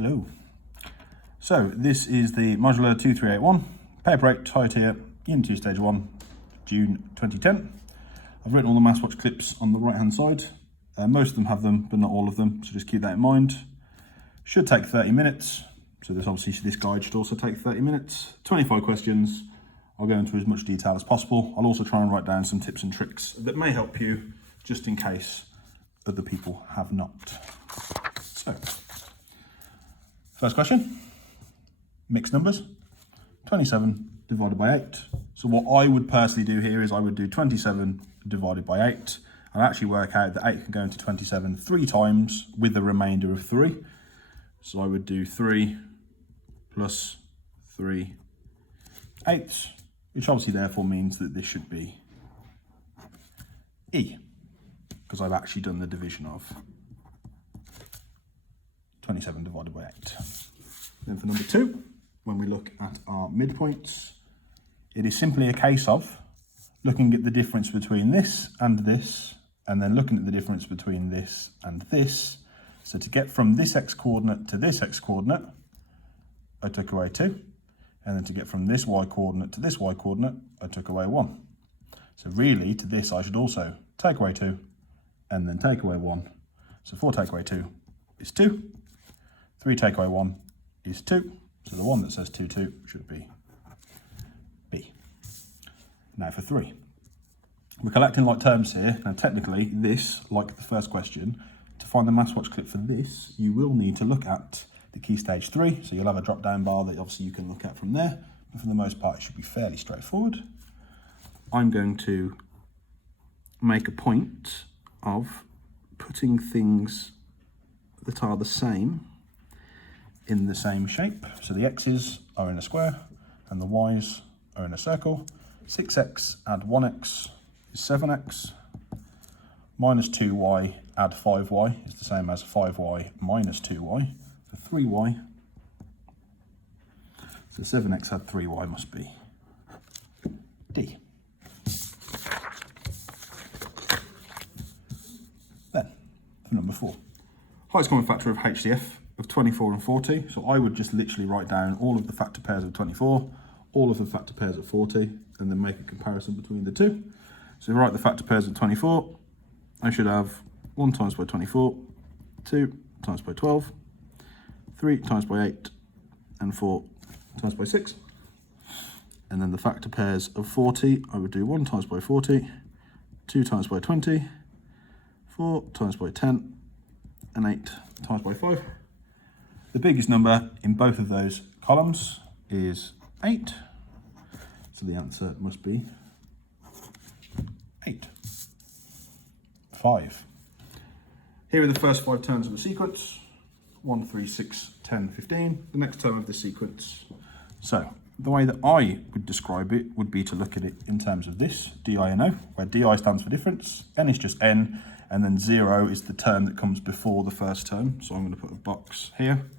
Hello. So this is the modular 2381, paper 8, high tier, Yin 2 stage 1, June 2010. I've written all the MathsWatch clips on the right hand side. Most of them have them, but not all of them, so just keep that in mind. Should take 30 minutes, so this guide should also take 30 minutes. 25 questions. I'll go into as much detail as possible. I'll also try and write down some tips and tricks that may help you, just in case other people have not. So, first question, mixed numbers, 27 divided by 8. So what I would personally do here is I would do 27 divided by 8. I'll actually work out that 8 can go into 27 3 times with the remainder of 3. So I would do 3 plus 3 eighths, which obviously therefore means that this should be E, because I've actually done the division of 27 divided by 8. Then for number 2, when we look at our midpoints, it is simply a case of looking at the difference between this, and then looking at the difference between this and this. So to get from this x coordinate to this x coordinate, I took away 2. And then to get from this y coordinate to this y coordinate, I took away 1. So really, to this I should also take away 2, and then take away 1. So 4 take away 2 is 2. 3 take away 1 is 2. So the one that says 2, 2 should be B. Now for 3. We're collecting like terms here. Now technically this, like the first question, to find the MathsWatch clip for this, you will need to look at the key stage 3. So you'll have a drop down bar that obviously you can look at from there. But for the most part, it should be fairly straightforward. I'm going to make a point of putting things that are the same in the same shape. So the x's are in a square and the y's are in a circle. 6x add 1x is 7x. Minus 2y add 5y is the same as 5y minus 2y. So 3y. So 7x add 3y must be D. Then, for number 4. Highest common factor of HCF of 24 and 40. So I would just literally write down all of the factor pairs of 24, all of the factor pairs of 40, and then make a comparison between the two. So if I write the factor pairs of 24, I should have 1 times by 24, 2 times by 12, 3 times by 8, and 4 times by 6. And then the factor pairs of 40, I would do 1 times by 40, 2 times by 20, 4 times by 10, and 8 times by 5. The biggest number in both of those columns is 8. So the answer must be 8. 5. Here are the first 5 terms of the sequence. 1, 3, 6, 10, 15. The next term of the sequence. So the way that I would describe it would be to look at it in terms of this, DI/NO, where DI stands for difference, N is just N, and then 0 is the term that comes before the first term. So I'm going to put a box here.